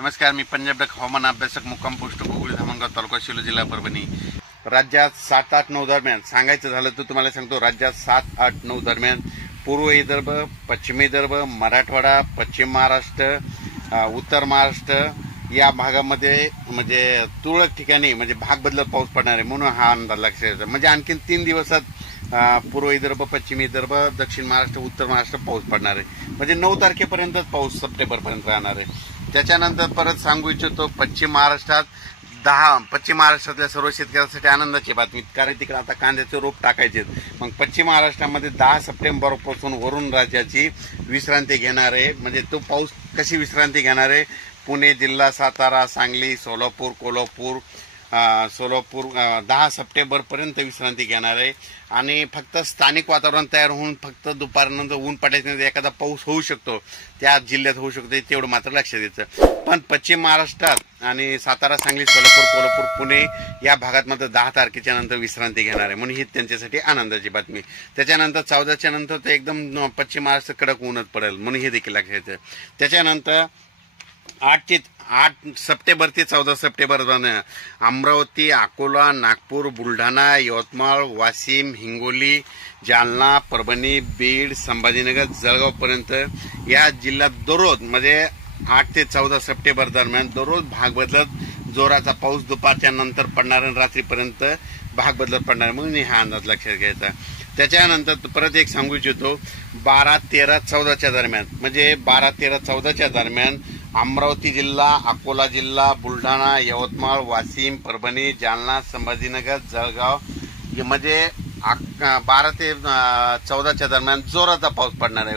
नमस्कार, मी पंजाब डक हवामान अभ्यासक मुक्काम पोस्ट गोगुळी धामणगाव तालुका शिलो जिल्हा परभणी। राज्यात 7-8-9 दरम्यान सांगायचं झालं तर तुम्हाला सांगतो, राज्यात 7-8-9 दरम्यान पूर्व विदर्भ, पश्चिम विदर्भ, मराठवाडा, पश्चिम महाराष्ट्र, उत्तर महाराष्ट्र या भागामध्ये म्हणजे तुरळक ठिकाणी म्हणजे भाग बदलत पाऊस पडणार आहे, म्हणून हा अंदाज लक्षात येतो। म्हणजे आणखीन 3 दिवसात पूर्व विदर्भ, पश्चिम विदर्भ, दक्षिण महाराष्ट्र, उत्तर महाराष्ट्र पाऊस पडणार आहे। म्हणजे 9 तारखेपर्यंतच पाऊस सप्टेंबरपर्यंत राहणार आहे। त्याच्यानंतर परत सांगू इच्छितो, पश्चिम महाराष्ट्रातल्या सर्व शेतकऱ्यांसाठी आनंदाची बातमी, कारण तिकडे आता कांद्याचे रोप टाकायचे। मग पश्चिम महाराष्ट्रामध्ये 10 सप्टेंबरपासून वरुण राजाची विश्रांती घेणार आहे। म्हणजे तो पाऊस कशी विश्रांती घेणार आहे? पुणे जिल्हा, सातारा, सांगली, सोलापूर, कोल्हापूर, 10 सप्टेंबरपर्यंत विश्रांती घेणार आहे। आणि फक्त स्थानिक वातावरण तयार होऊन फक्त दुपारनंतर ऊन पडल्यानंतर एखादा पाऊस होऊ शकतो, त्या जिल्ह्यात होऊ शकतो, तेवढं मात्र लक्षात द्यायचं। पण पश्चिम महाराष्ट्रात आणि सातारा, सांगली, सोलापूर, कोल्हापूर, पुणे या भागात मात्र 10 तारखेच्या नंतर विश्रांती घेणार आहे, म्हणून ही त्यांच्यासाठी आनंदाची बातमी। त्याच्यानंतर 14च्या नंतर तर एकदम पश्चिम महाराष्ट्र कडक ऊनच पडेल, म्हणून हे देखील लक्षात द्यायचं। त्याच्यानंतर 8 सप्टेंबर ते 14 सप्टेंबर अमरावती, अकोला, नागपूर, बुलढाणा, यवतमाळ, वाशिम, हिंगोली, जालना, परभणी, बीड, संभाजीनगर, जळगाव पर्यंत या जिल्ह्यात दररोज म्हणजे 8 ते 14 सप्टेंबर दरम्यान दररोज भाग बदलत जोराचा पाऊस दुपारच्या नंतर पडणार आणि रात्रीपर्यंत भाग बदलत पडणार, म्हणून हा अंदाज लक्षात घ्यायचा। त्याच्यानंतर परत एक सांगू इच्छितो, 12, 13, 14च्या दरम्यान म्हणजे 12, 13, 14च्या दरम्यान अमरावती जिल्हा, अकोला जिल्हा, बुलढाणा, यवतमाळ, वाशिम, परभणी, जालना, संभाजीनगर, जळगाव म्हणजे 12 ते 14च्या दरम्यान जोराचा पाऊस पडणार आहे।